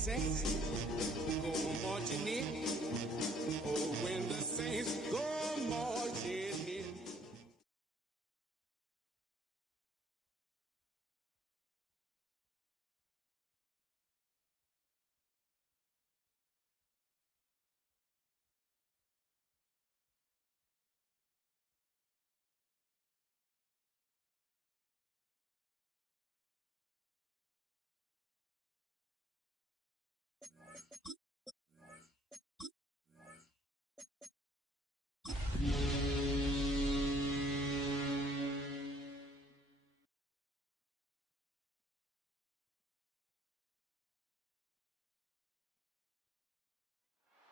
saints go marching in. Oh, when the saints go marching in.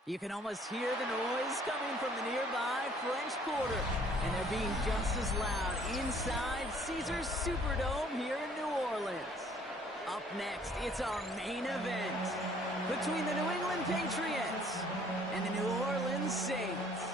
You can almost hear the noise coming from the nearby French Quarter. And they're being just as loud inside Caesars Superdome here in New Orleans. Up next, it's our main event between the New England Patriots and the New Orleans Saints.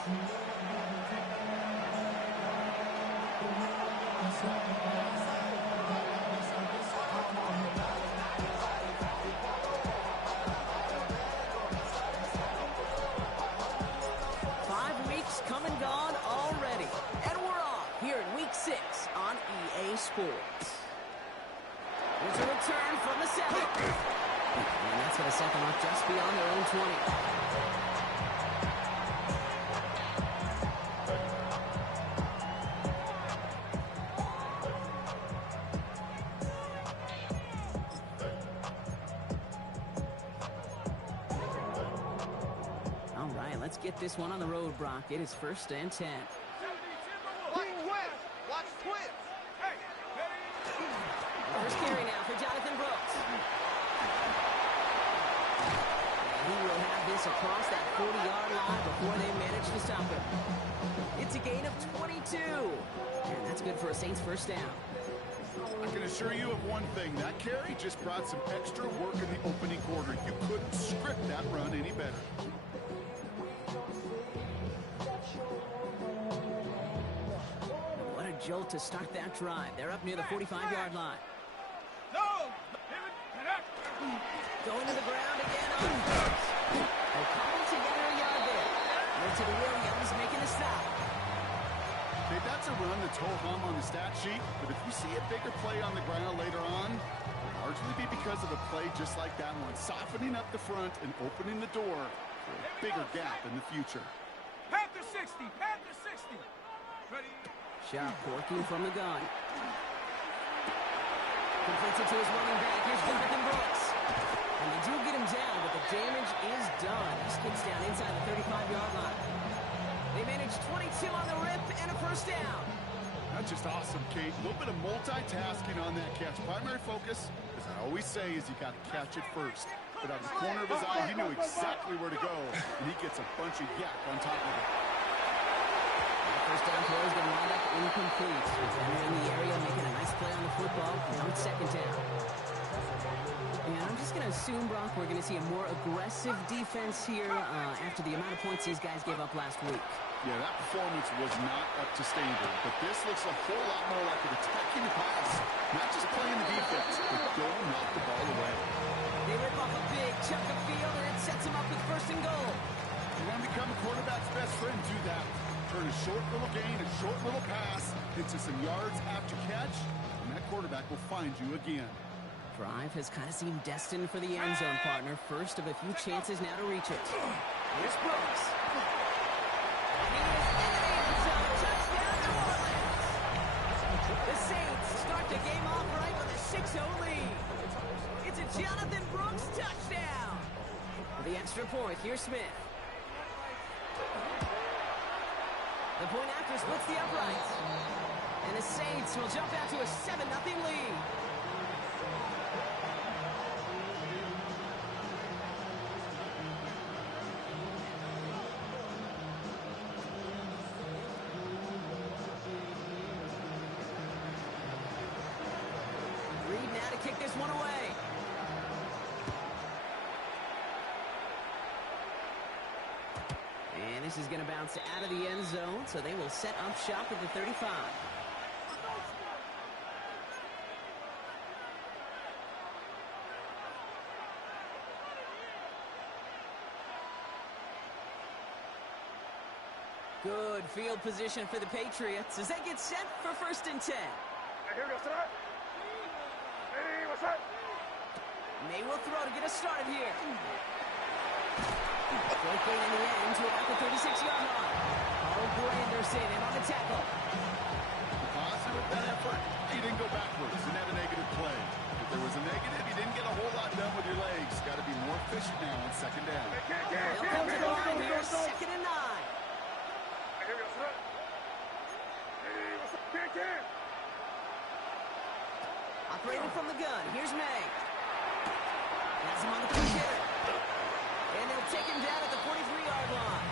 Come and gone already. And we're off here in Week 6 on EA Sports. There's a return from the 7. And that's going to set them up just beyond their own 20. Let's get this one on the road, Brock. It is 1st and 10. First carry now for Jonathan Brooks. And he will have this across that 40-yard line before they manage to stop him. It's a gain of 22. And that's good for a Saints first down. I can assure you of one thing. That carry just brought some extra work in the opening quarter. You couldn't script that run any better. Jolt to start that drive. They're up near the 45-yard line. Going to the ground again on first. They're coming together a yard there. Over to the Williams making a stop. Okay, that's a run that's ho-hum on the stat sheet, but if you see a bigger play on the ground later on, it'll largely be because of a play just like that one, softening up the front and opening the door for a bigger gap in the future. Panther 60! Panther 60! Ready? Sharp working from the gun. Completes it to his running back. Here's Jonathan Brooks. And they do get him down, but the damage is done. He skips down inside the 35-yard line. They manage 22 on the rip and a first down. That's just awesome, Kate. A little bit of multitasking on that catch. Primary focus, as I always say, is you got to catch it first. But out of the corner of his eye, he knew exactly where to go, and he gets a bunch of yak on top of it. First down throw is going to wind up incomplete. Defender in the area making a nice play on the football. Now it's 2nd down. And I'm just going to assume, Brock, we're going to see a more aggressive defense here after the amount of points these guys gave up last week. Yeah, that performance was not up to standard, but this looks a whole lot more like an attacking pass. Not just playing the defense, but don't knock the ball away. They rip off a big chunk of field, and it sets them up with 1st and goal. You want to become a quarterback's best friend, do that. Turn a short little gain, a short little pass into some yards after catch, and that quarterback will find you again. Drive has kind of seemed destined for the end zone, partner. First of a few chances now to reach it. Here's Brooks. He is in the end zone. Touchdown, New Orleans. The Saints start the game off right with a 6-0 lead. It's a Jonathan Brooks touchdown. For the extra point, here's Smith. The point after splits the uprights. And the Saints will jump out to a 7-0 lead. Reed now to kick this one away. And this is going to bounce out of the end zone, so they will set up shop at the 35. Good field position for the Patriots as they get set for 1st and 10. Here goes tonight. Hey, what's up? May will throw to get us started here. Great gain in the end to about the 36-yard line. Anderson in on the tackle. Positive with that effort. He didn't go backwards. Didn't have a negative play. If there was a negative, you didn't get a whole lot done with your legs. Got to be more efficient now on 2nd down. They'll come to the line here, 2nd and 9. Here goes tonight. Hey, what's up? Can't. Operating from the gun. Here's May. Has him on the push hitter. And they'll take him down at the 43-yard line.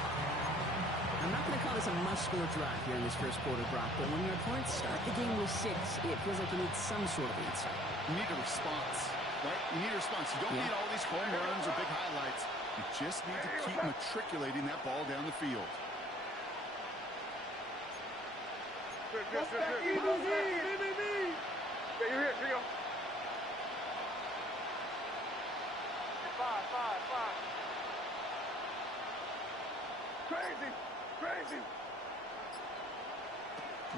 I'm not going to call this a must-score drive here in this first quarter, Brock, but when your opponents start the game with 6, it feels like you need some sort of answer. You need a response, right? You need a response. You don't need all these home runs or big highlights. You just need to keep matriculating that ball down the field. Good. Yeah, you're here. Here you go. 5. Crazy.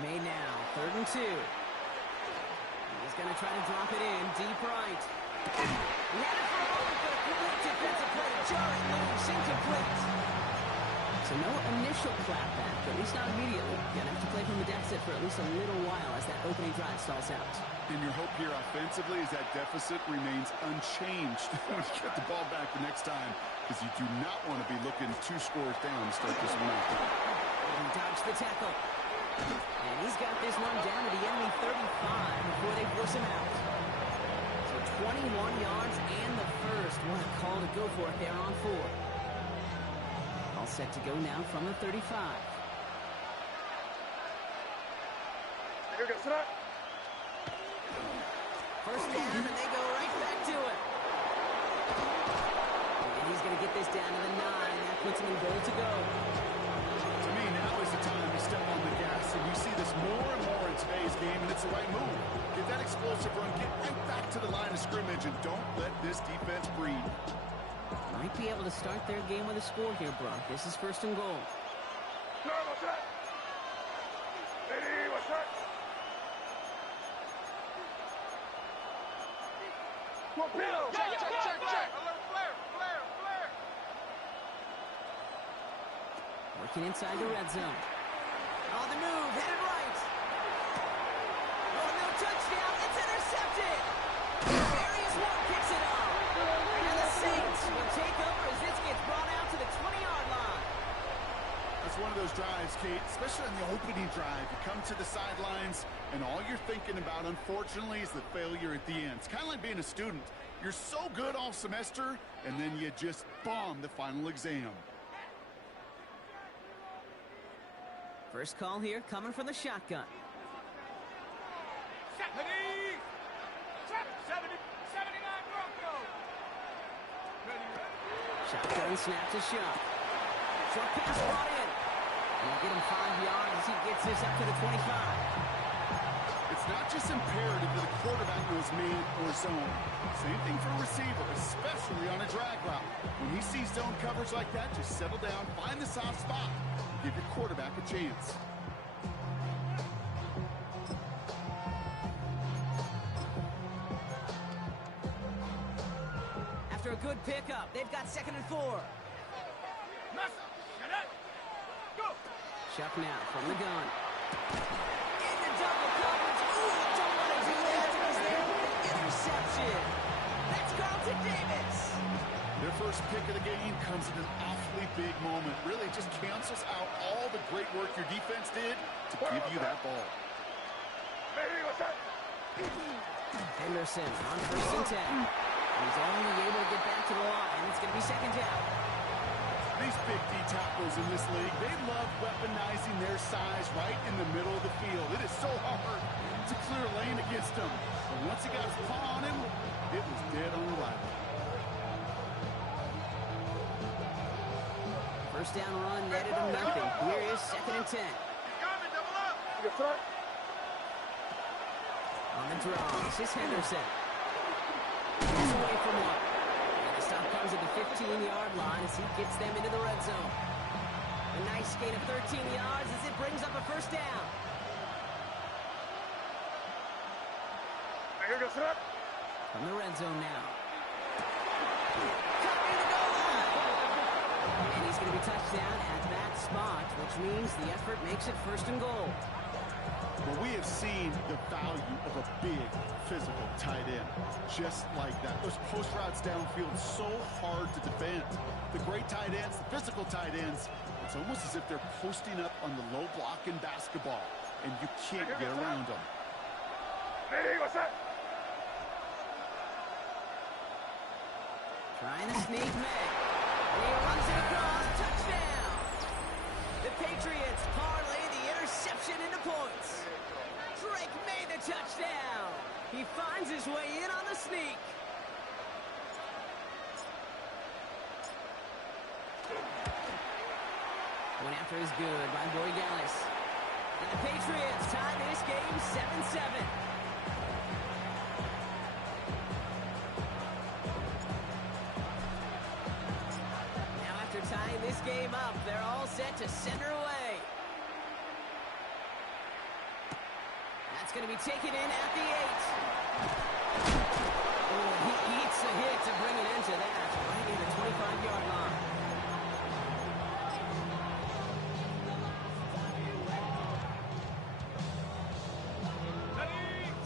May now, 3rd and 2. He's going to try to drop it in, deep right. He had it for a moment, but a great defensive play. Jarring loose, incomplete. So no initial clapback, at least not immediately. Gonna have to play from the deficit for at least a little while as that opening drive stalls out. And your hope here offensively is that deficit remains unchanged when you get the ball back the next time, because you do not want to be looking 2 scores down to start this one out. He dodged the tackle. And he's got this one down to the enemy 35 before they force him out. So 21 yards and the first. What a call to go for it there on 4. All set to go now from the 35. Here goes tonight. First down, and they go right back to it. And he's going to get this down to the 9. That puts him in goal to go. To me, now is the time to step on the gas, and we see this more and more in today's game, and it's the right move. Get that explosive run, get right back to the line of scrimmage, and don't let this defense breathe. Might be able to start their game with a score here, Brock. This is 1st and goal. No, what's up? Hey, what's up? Torpedo! Check. Alert, flare. Working inside the red zone. On the move, headed right. Oh, no touchdown. It's intercepted. Darius Ward kicks it off. And the Saints will take over as this gets brought out to the 20-yard line. That's one of those drives, Kate, especially on the opening drive. You come to the sidelines, and all you're thinking about, unfortunately, is the failure at the end. It's kind of like being a student. You're so good all semester, and then you just bomb the final exam. First call here coming from the shotgun. 79 Broncos. Shotgun snap to shot. Short pass brought in. And he'll get him 5 yards as he gets this up to the 25. It's not just imperative that the quarterback knows man or zone. Same thing for a receiver, especially on a drag route. When he sees zone coverage like that, just settle down, find the soft spot, and give your quarterback a chance. After a good pickup, they've got 2nd and 4. Chuck now from the gun. Into double coverage. Ooh, don't want to do that. He's there with an interception. That's Carlton Davis. Their first pick of the game comes at an awfully big moment. Really just cancels out all the great work your defense did to give you that ball. Hey, what's up? Henderson on 1st and 10. He's only able to get back to the line. It's going to be 2nd down. These big D tackles in this league, they love weaponizing their size right in the middle of the field. It is so hard to clear lane against him. But once he got his paw on him, it was dead on arrival. First down run netted him nothing. Here is 2nd and 10. Double up. Yes, sir. On the draw, this is Henderson. He's away from one. And the stop comes at the 15-yard line as he gets them into the red zone. A nice Nice gain of 13 yards as it brings up a first down. From the red zone now. Covering the goal line. And he's going to be touched down at that spot, which means the effort makes it first and goal. Well, we have seen the value of a big physical tight end. Just like that. Those post routes downfield, so hard to defend. The great tight ends, the physical tight ends, it's almost as if they're posting up on the low block in basketball, and you can't get around them. Trying to sneak May. And he runs it across. Touchdown! The Patriots parlay the interception into points. Drake made the touchdown. He finds his way in on the sneak. One after is good by Borregales. And the Patriots tie this game 7-7. Tying this game up, they're all set to center away. That's going to be taken in at the 8. Oh, he eats a hit to bring it into that, right near the 25-yard line.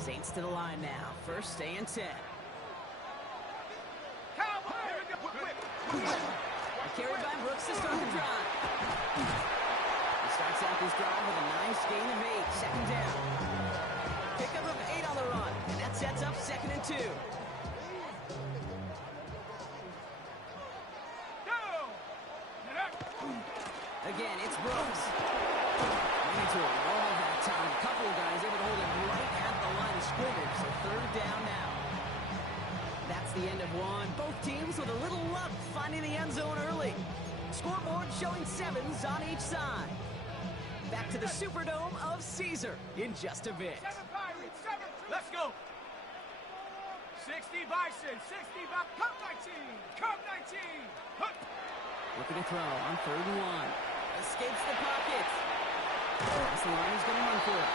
Saints to the line now. First and 10. Carried by Brooks to start the drive. He starts out this drive with a nice gain of 8. Second down. Pickup of 8 on the run. And that sets up 2nd and 2. Again, it's Brooks. Running to a wall that time. A couple of guys able to hold him right at the line of scrimmage. So third down now. That's the end of one. Both teams with a little luck finding the end zone early. Scoreboard showing 7s on each side. Back to the Superdome of Caesar in just a bit. 7 Pirates, 7. Let's go. 60 Bison, 60 Bison. Cup 19. Cup 19. Hup. Looking to throw on 3rd and 1. Escapes the pocket. That's the line. He's going to run for it.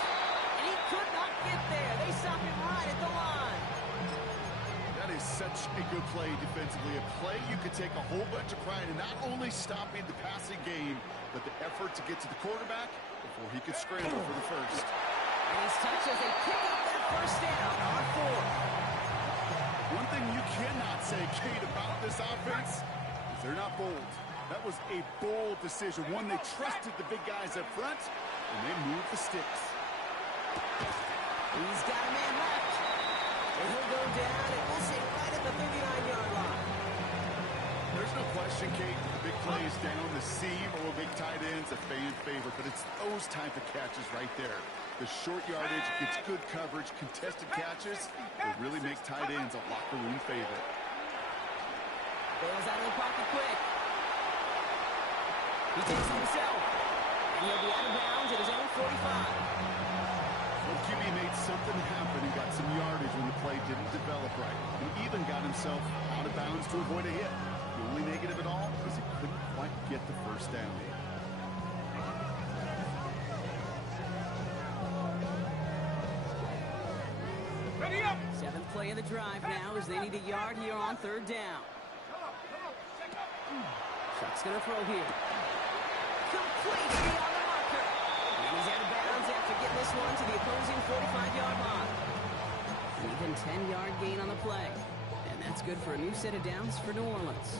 And he could not get there. They stop him right at the line. That is such a good play defensively. A play you could take a whole bunch of pride in, not only stopping the passing game, but the effort to get to the quarterback before he could scramble for the first. And he's touched as they pick up that first down on 4. One thing you cannot say, Kate, about this offense is they're not bold. That was a bold decision. One, they trusted the big guys up front, and they moved the sticks. He's got a man left. And he'll go down, and we'll say right at the 39-yard line. There's no question, Kate, the big plays down the seam or big tight ends, a fan favorite, but it's those type of catches right there. The short yardage, gets good coverage, contested catches will really make tight ends a locker room favorite. Bails out of the pocket quick. He takes it himself. And he'll be out of bounds at his own 45. Well, QB made something happen and got some yardage when the play didn't develop right. He even got himself out of bounds to avoid a hit. The only negative at all was he couldn't quite get the first down. Ready up. 7th play of the drive now as they need a yard here on 3rd down. Chuck's going to throw here. Completely on the marker. And he's out of bounds after getting this one to the opposing 45-yard line. An even 10-yard gain on the play. And that's good for a new set of downs for New Orleans.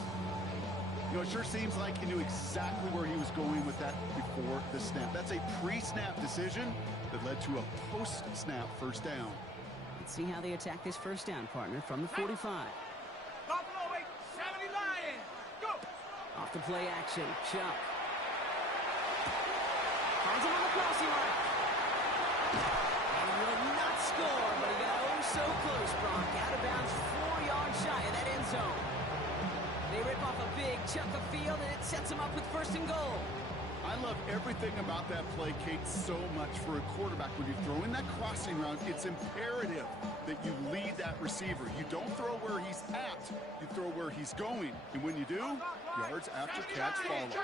You know, it sure seems like he knew exactly where he was going with that before the snap. That's a pre-snap decision that led to a post-snap first down. Let's see how they attack this first down, partner, from the 45. Buffalo 8, 70 Lions. Go. Off the play action, Chuck. Finds him on the crossing line. And he will not score, but he got oh so close, Brock. Out of bounds 4 yards shy of that end zone. They rip off a big chunk of field, and it sets him up with 1st and goal. I I love everything about that play, Kate, so much for a quarterback. When you're throwing that crossing route, it's imperative that you lead that receiver. You don't throw where he's at, you throw where he's going. And when you do, yards after catch follow. So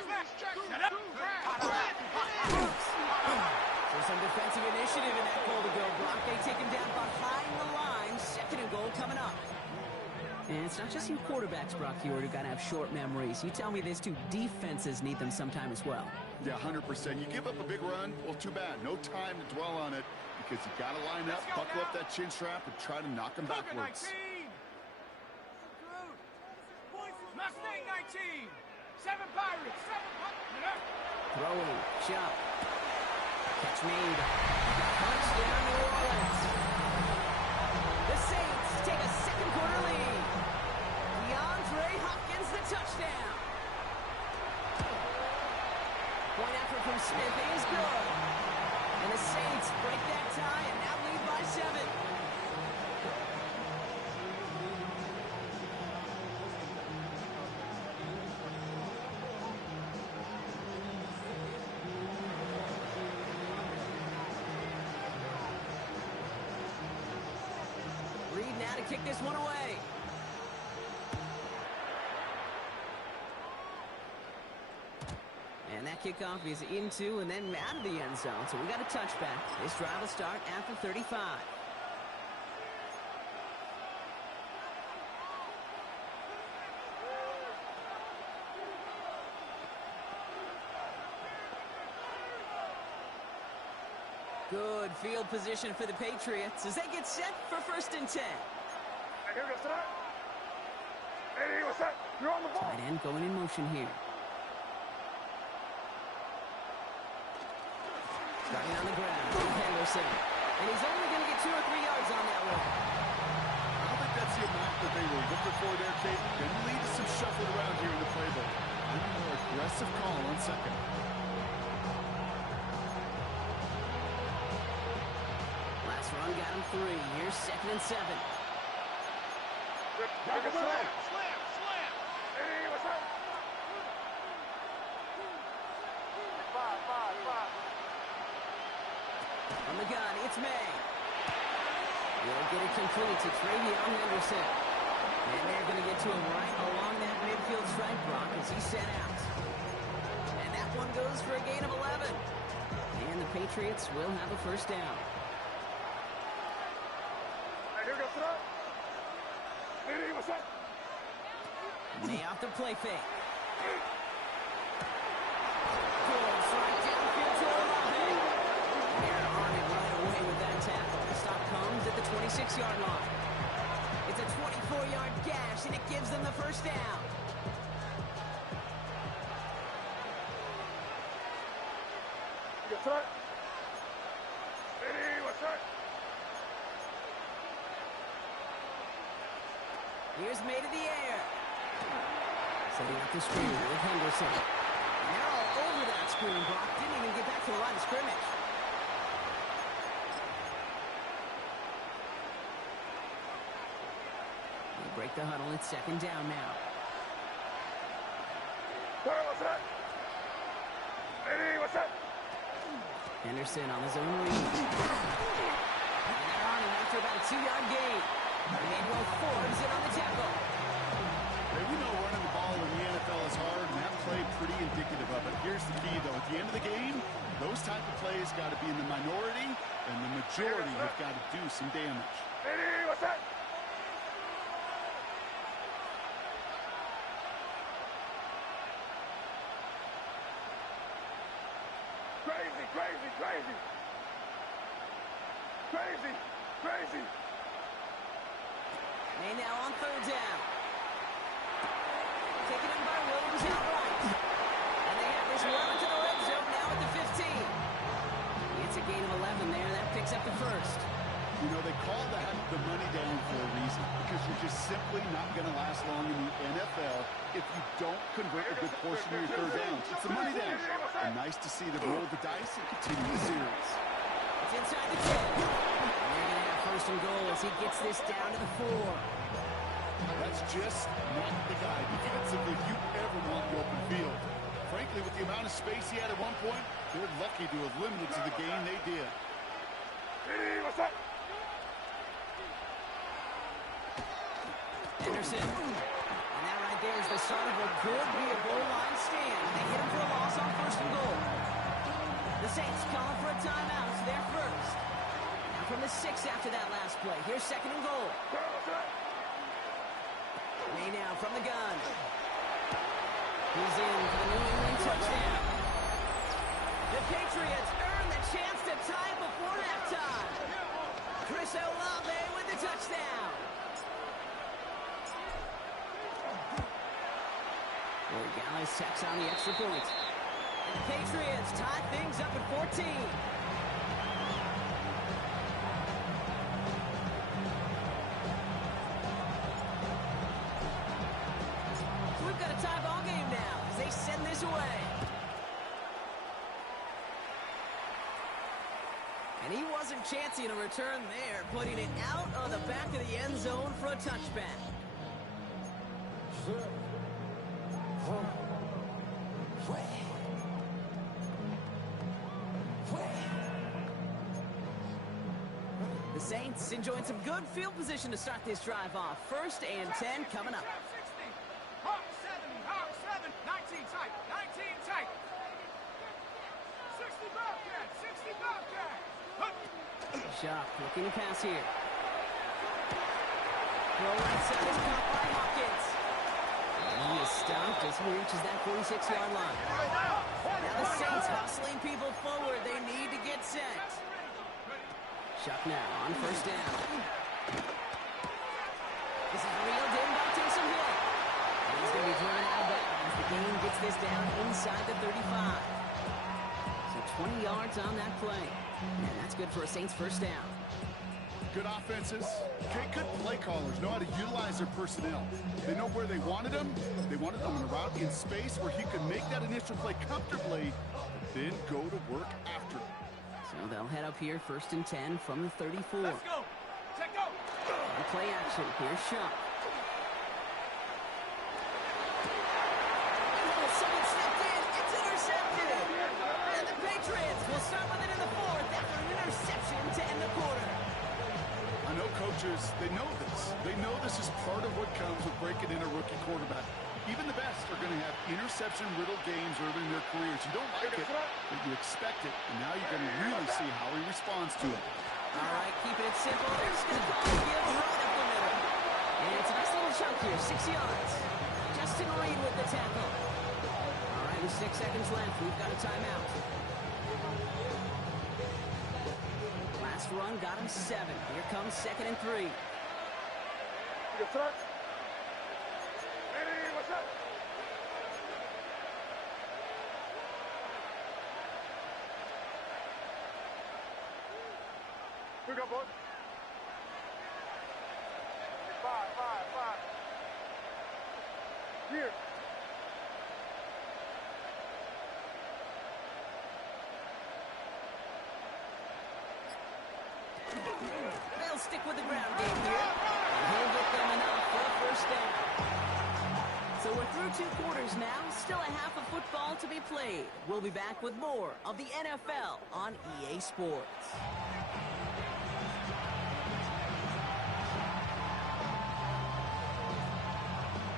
some defensive initiative in that goal to go block. They take him down behind the line. 2nd and goal coming up. And it's not just you quarterbacks, Brock Hewitt, who got to have short memories. You tell me this too, defenses need them sometime as well. Yeah, 100%. You give up a big run, well, too bad. No time to dwell on it because you got to line up, buckle up that chin strap, and try to knock them backwards. Mustang 19. 7 Pirates. 7 Pirates. Throwing, jump. Catch made. Touchdown, New Orleans. The Saints take a 2nd quarter lead. DeAndre Hopkins, the touchdown. Point effort from Smith is good. And the Saints break that tie and now lead by 7. Reed now to kick this one away. And that kickoff is into and then out of the end zone. So we got a touchback. This drive will start after 35. Good field position for the Patriots as they get set for 1st and 10. Here goes that. Hey, what's that? You're on the ball. Tight end going in motion here. Starting on the ground, Henderson. And he's only going to get 2 or 3 yards on that one. I don't think that's the amount that they were looking for there, Kate. Going to lead to some shuffling around here in the playbook. A more aggressive call on 2nd. Last run got him 3. Here's 2nd and 7. Slam. Hey, what's that? 5. On the gun, it's May. He'll get it complete to Travion Henderson. And they're going to get to him right along that midfield strike block as he's set out. And that one goes for a gain of 11. And the Patriots will have a 1st down. Here goes that. Hey, what's that? May off the play fake. Goes right downfield to Olave. They're on it right away with that tackle. The stop comes at the 26-yard line. It's a 24-yard gash, and it gives them the 1st down. What's that? Hey, what's that? Here's May to the air. Setting up the screen with Henderson. And they're all over that screen block. Didn't even get back to the line of scrimmage. They break the huddle. It's 2nd down now. What's that? Hey, what's that? Henderson on his own read. And they're on him after about a 2-yard gain. Emmanuel Forbes in on the tackle. Hey, we know running the ball in the NFL is hard, and that play pretty indicative of it. Here's the key, though. At the end of the game, those type of plays got to be in the minority, and the majority have got to do some damage. Hey, what's that? Crazy. May now on 3rd down. Taken in by Williams outright. And they have this run to the red zone now at the 15. It's a gain of 11 there. That picks up the 1st. You know, they call that the money down for a reason, because you're just simply not going to last long in the NFL if you don't convert a good portion of your 3rd downs. It's the money down. And nice to see them roll the dice and continue the series. It's inside the 10. And they're going to have 1st and goal as he gets this down to the 4. That's just not the guy defensively you ever want the open field. frankly, with the amount of space he had at one point, they're lucky to have limited to the game they did. Anderson. And that right there is the start of what could be a goal line stand. They hit him for a loss on first and goal. The Saints calling for a timeout. It's their first. Now from the 6 after that last play. Here's second and goal. May now from the gun. He's in for the New England touchdown. The Patriots earn the chance to tie before halftime. Chris Olave with the touchdown. Gallis tacks on the extra point. And the Patriots tie things up at 14. So we've got a tie ball game now as they send this away. And he wasn't chancing a return there, putting it out of the back of the end zone for a touchback. The Saints enjoying some good field position to start this drive off. 1st and 10 coming up. 60. Hawk 7, 19 tight, 19 tight. 60 Bobcat, 60 Bobcat. Shock looking to pass here. Throw right side is caught by Hopkins. And he is stopped as he reaches that 46-yard line. Now the Saints hustling people forward. They need to get set. Shock now on 1st down. This is reeled in by Taysom Hill. And he's going to be driven out of bounds. The game gets this down inside the 35. So 20 yards on that play. And that's good for a Saints 1st down. Good offenses. Okay, good play callers know how to utilize their personnel. They know where they wanted them. They wanted them in a route in space where he could make that initial play comfortably, then go to work after. So they'll head up here 1st and 10 from the 34. Let's go. Check go. And play action. Here's Shock. Someone stepped in. It's intercepted. And the Patriots will start with it in the 4th after an interception to end the quarter. I know coaches, they know this. They know this is part of what comes with breaking in a rookie quarterback. Even the best are going to have interception-riddled games early in their careers. You don't like it, but you expect it. And now you're going to really see how he responds to it. All right, keeping it simple. They're just going to call it give right up the middle. And it's a nice little chunk here, 6 yards. Justin Reed with the tackle. All right, with 6 seconds left, we've got a timeout. Last run got him 7. Here comes 2nd and 3. We got boys. 5. Here. They'll stick with the ground game here. And he'll get them enough for a 1st down. So we're through 2 quarters now. Still a half of football to be played. We'll be back with more of the NFL on EA Sports.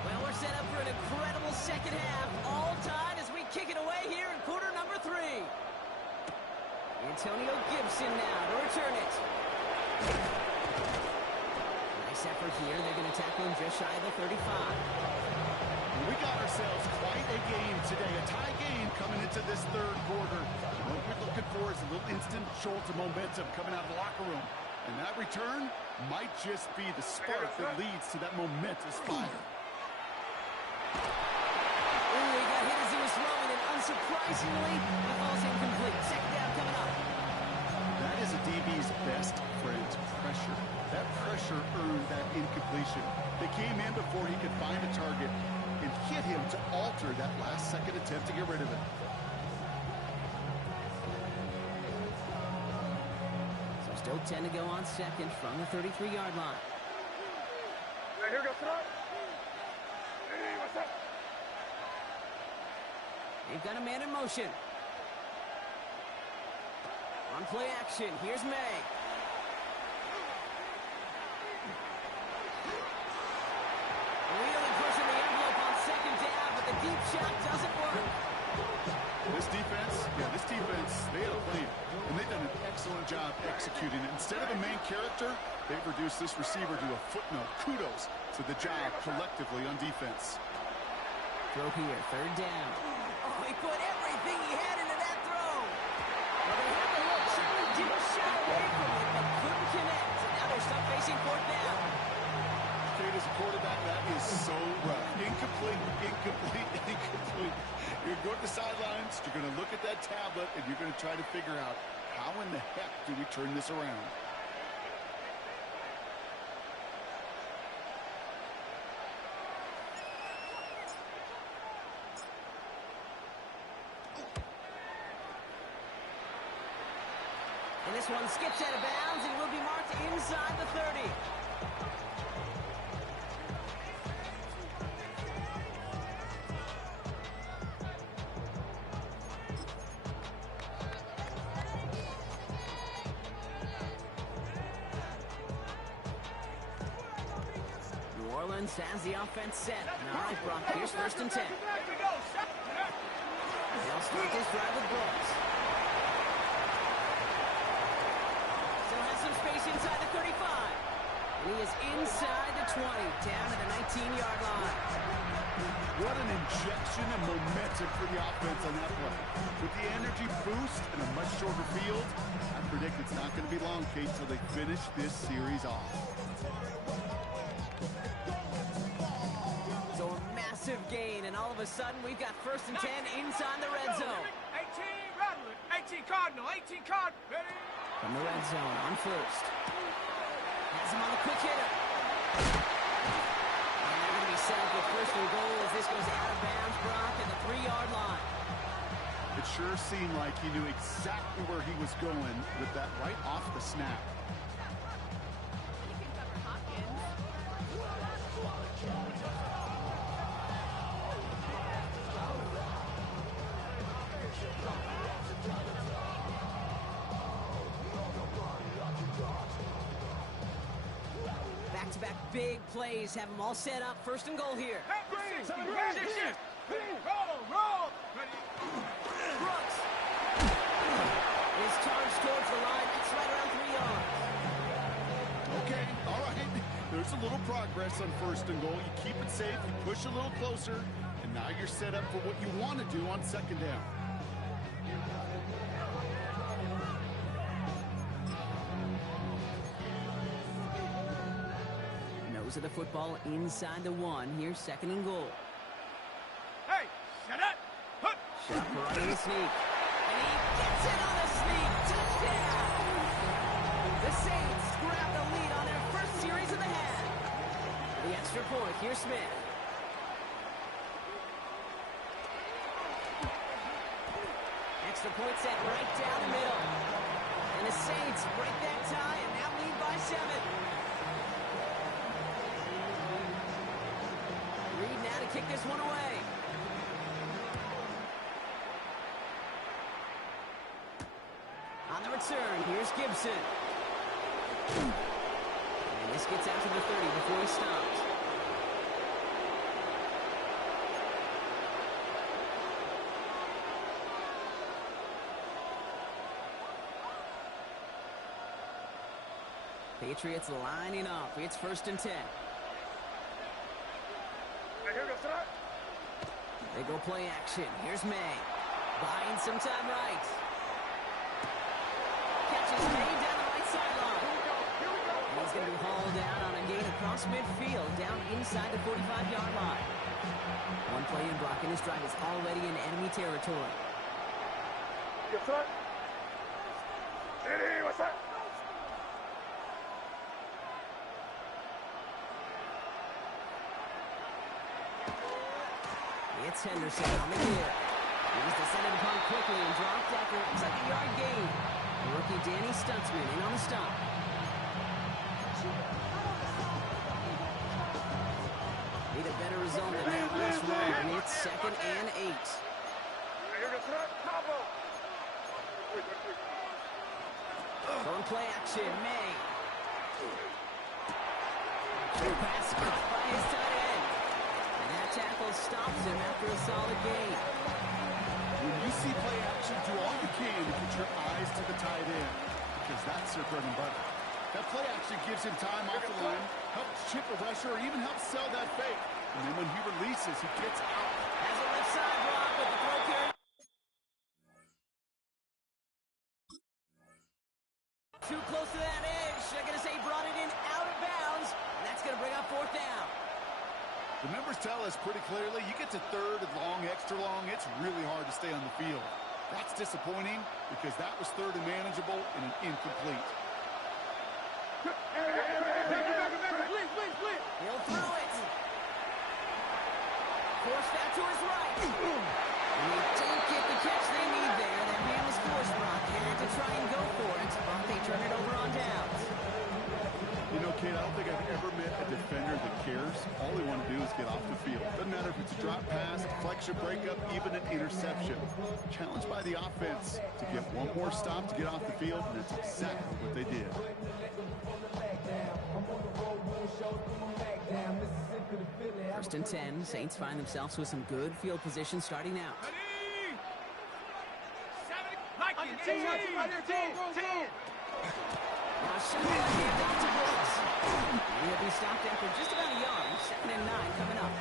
Well, we're set up for an incredible second half. All tied as we kick it away here in quarter number 3. Antonio Gibson now to return it. Nice effort here. They're going to tackle him just shy of the 35. We got ourselves quite a game today, a tie game coming into this 3rd quarter. What we're looking for is a little instant jolt of momentum coming out of the locker room. And that return might just be the spark that leads to that momentous fire. Ooh, he got hit as he was throwing, and unsurprisingly, the ball's incomplete. 2nd down coming up. That is a DB's best friend, pressure. That pressure earned that incompletion. They came in before he could find a target and hit him to alter that last-second attempt to get rid of it. So still 10 to go on 2nd from the 33-yard line. Hey, here goes tonight. Hey, what's up? They've got a man in motion. On play action, here's May. Really pushing the envelope on second down, but the deep shot doesn't work. This defense, they had a plan, and they've done an excellent job executing it. Instead of a main character, they've reduced this receiver to a footnote. Kudos to the job collectively on defense. Throw here, third down. Oh, he put everything he had into that throw. Well, they had the look, certainly didn't shy away from it, but couldn't connect. And now they're stuck facing fourth down. Kate, as a quarterback, that is so rough. Incomplete. You're going to the sidelines, you're going to look at that tablet, and you're going to try to figure out how in the heck do we turn this around. And this one skips out of bounds and will be marked inside the 30. New Orleans has the offense set. All right, Brock, here's first and 10. They'll start this drive with Brooks. Still has some space inside the 35. And he is inside the 20, down to the 19-yard line. What an injection of momentum for the offense on that play. With the energy boost and a much shorter field, I predict it's not going to be long, Kate, till they finish this series off. So a massive gain, and all of a sudden we've got first and 10 inside the red zone. 18 Rattler, 18 Cardinal, 18 Card. Ready? From the red zone on first. Has him on the quick hitter. And they're going to be set up with first and goal as this goes out of bounds, Brock, at the 3-yard line. It sure seemed like he knew exactly where he was going with that right off the snap. Back-to-back big plays have them all set up. First and goal here. Roll. Ready? Brooks is charged towards the line. It's right around 3 yards. Okay, all right. There's a little progress on first and goal. You keep it safe, you push a little closer, and now you're set up for what you want to do on second down. Nose of the football inside the 1. Here's second and goal. Hey, shut up. Hook. Shot right in the sneak. And he gets it on the sneak. Touchdown! The Saints grab the lead on their first series of the half. The extra point. Here's Smith. Extra point set right down the middle. And the Saints break that tie and now lead by 7. Reed now to kick this one away. On the return, here's Gibson. And this gets out to the 30 before he stops. Patriots lining up. It's first and 10. They go play action. Here's May. Buying some time right. Catches May down the right sideline. And he's going to be hauled down on a gain across midfield, down inside the 45-yard line. One play in blocking this drive is already in enemy territory. It's Henderson on the gear. He's descended upon quickly and dropped after it looks like a yard gain. The rookie Danny Stutzman in on the stop. Need a better result than that last run, and it's second and 8. Throwing play action, May. Good pass caught by his tight end. And that tackle stops him after a solid gain. When you see play action, do all you can to get your eyes to the tight end, because that's their bread and butter. That play action gives him time off the line, helps chip a rusher, or even helps sell that fake. And then when he releases, he gets out. Has a left side block with the throw carry. Too close to that edge. They're going to say he brought it in out of bounds. And that's going to bring up fourth down. The numbers tell us pretty clearly, you get to third and long, extra long, it's really hard to stay on the field. That's disappointing because that was third and manageable and an incomplete. He'll throw it. Force that to his right. And they didn't get the catch they need there. That man was forced, Brock. They had to try and go for it, but they turn it over on downs. You know, kid, I don't think I've ever met a defender that cares. All they want to do is get off the field. Doesn't matter if it's a drop pass, deflection, breakup, even an interception. Challenged by the offense to get one more stop to get off the field, and that's exactly what they did. First and 10. Saints find themselves with some good field position starting out. Now shotgun handoff to Brooks. And he'll be stopped after just about a yard. 2nd and 9 coming up.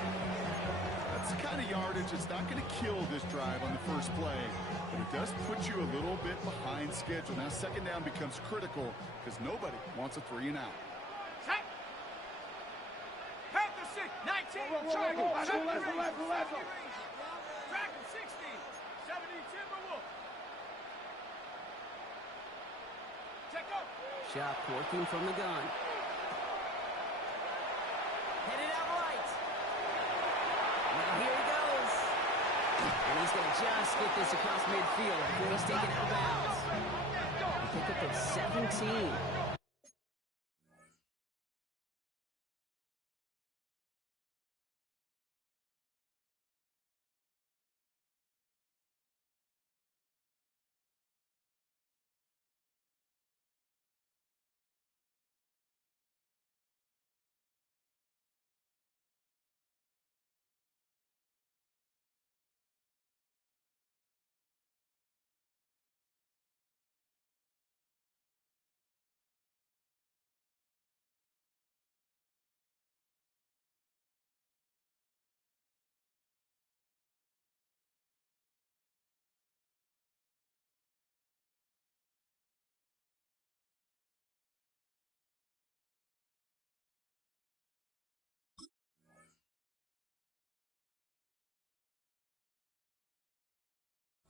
That's the kind of yardage that's not going to kill this drive on the first play, but it does put you a little bit behind schedule. Now 2nd down becomes critical because nobody wants a 3 and out. Set. Head to 6. 19. Triangle. Dragon 60. 70 Timberwolf. Check up. Shot working from the gun. Headed out right. Now here he goes. And he's going to just get this across midfield before he's taken out of bounds. A pickup of 17.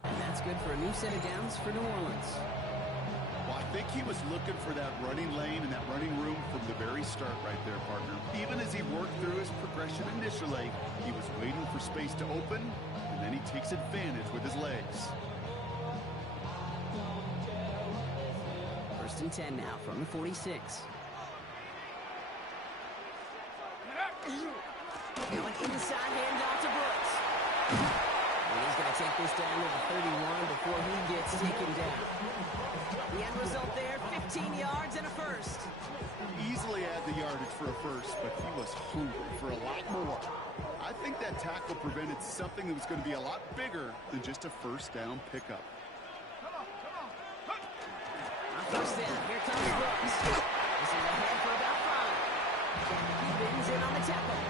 And that's good for a new set of downs for New Orleans. Well, I think he was looking for that running lane and that running room from the very start right there, partner. Even as he worked through his progression initially, he was waiting for space to open, and then he takes advantage with his legs. 1st and 10 now from the 46. Now an inside handoff to Brooks. And he's going to take this down to the 31 before he gets taken down. The end result there, 15 yards and a first. Easily had the yardage for a first, but he was hungry for a lot more. I think that tackle prevented something that was going to be a lot bigger than just a first down pickup. On first down, here comes Brooks. This is ahead for about 5. He bends in on the tackle.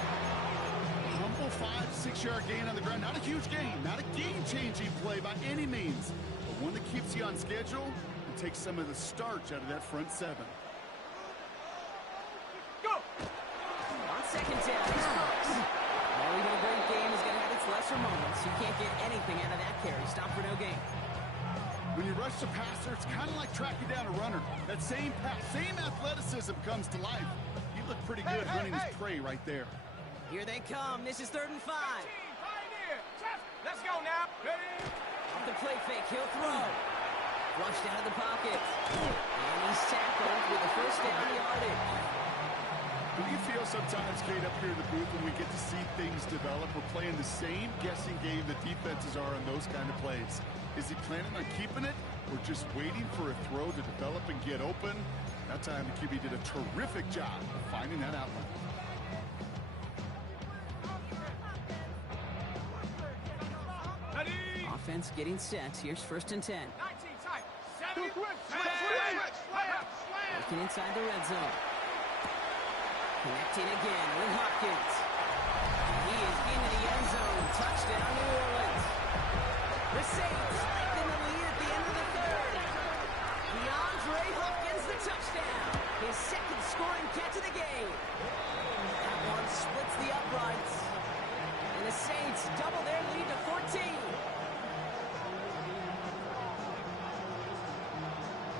Humble 5-6 yard gain on the ground. Not a huge gain, not a game-changing play by any means, but one that keeps you on schedule and takes some of the starch out of that front 7. Go! On 2nd down, it's Brooks. While even a great game is going to have its lesser moments, you can't get anything out of that carry. Stop for no gain. When you rush the passer, it's kind of like tracking down a runner. That same pass, same athleticism comes to life. He looked pretty good running his prey right there. Here they come. This is 3rd and 5. Pioneer. Let's go now. Ready? Off the play fake, he'll throw. Flushed out of the pocket. And he's tackled with the first down yardage. What do you feel sometimes, Kate, up here in the booth when we get to see things develop? We're playing the same guessing game the defenses are on those kind of plays. Is he planning on keeping it or just waiting for a throw to develop and get open? That time the QB did a terrific job of finding that outlet. Offense getting set. Here's 1st and 10. 19 tight. 7. Looking inside the red zone. Connecting again with Hopkins. He is into the end zone. Touchdown, New Orleans. The Saints lengthen the lead at the end of the 3rd. DeAndre Hopkins, the touchdown. His 2nd scoring catch of the game. That one splits the uprights. And the Saints double their lead to 14.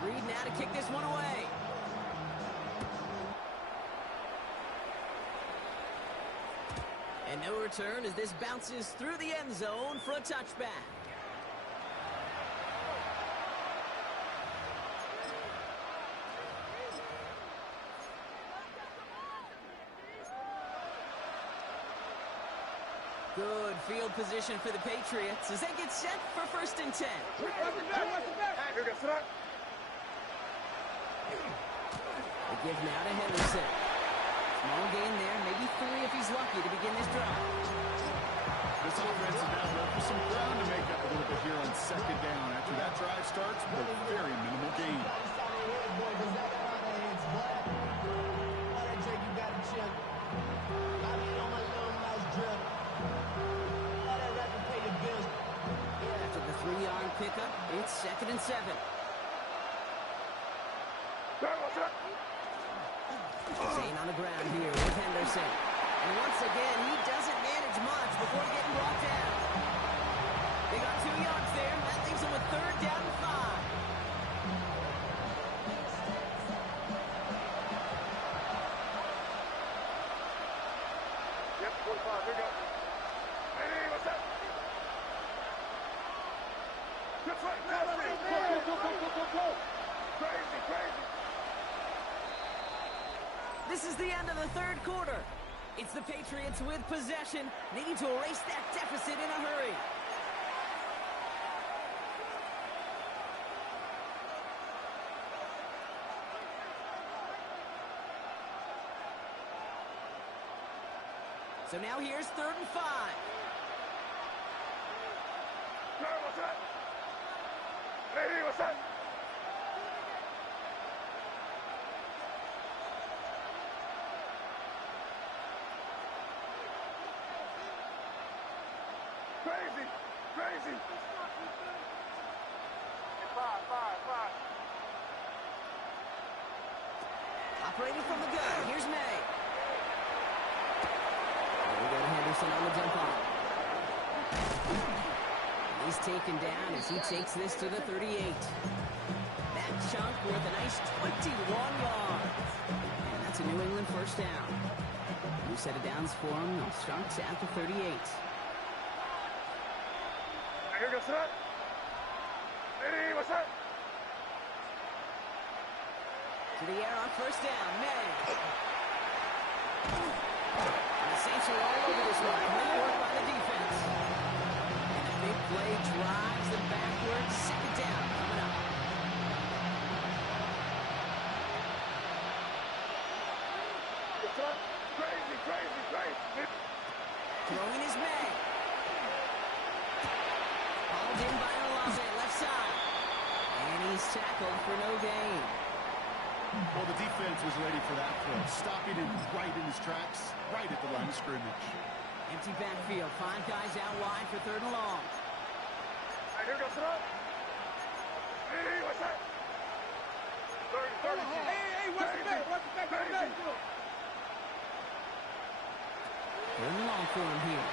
Reed now to kick this one away. And no return as this bounces through the end zone for a touchback. Good field position for the Patriots as they get set for 1st and 10. They give now to Henderson. Small gain there, maybe 3 if he's lucky to begin this drive. This offense is now left with some ground to make up a little bit here on 2nd down. After that drive starts with a very minimal gain. After the 3-yard pickup, it's 2nd and 7. Zane on the ground here with Henderson. And once again, he doesn't manage much before getting brought down. They got 2 yards there. That leaves them with 3rd down and 5. Yep, 45, here we go. Hey, what's up? Good play, go. Crazy. This is the end of the 3rd quarter. It's the Patriots with possession, needing to erase that deficit in a hurry. So now here's 3rd and 5. What's up? Hey, what's up? Crazy. 5. Operating from the gun, here's May. We go to Henderson on the jump on. He's taken down as he takes this to the 38. That chunk worth a nice 21 yards. And that's a New England 1st down. New set of downs for him. They'll start at the 38. Here goes that. Hey, what's up? To the air on 1st down, May. And the Saints are all over this one. Great work by the defense. And a big play drives them backwards. 2nd down coming up. What's up? Crazy. Throwing is May. Hauled in by Olave, left side. And he's tackled for no gain. Well, the defense was ready for that throw, stopping him right in his tracks, right at the line of scrimmage. Empty backfield, 5 guys out wide for 3rd and long. Here goes it up. Hey, what's that? 30. Hey, what's the back? 3rd and long for him here.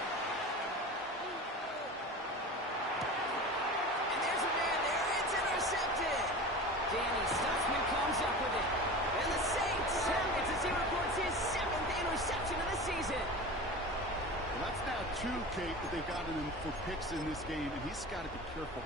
And there's a man there. It's intercepted. Danny Stutzman comes up with it. And the Saints have it as he records his 7th interception of the season. Well, that's now 2, Kate, that they've gotten him for picks in this game, and he's got to be careful.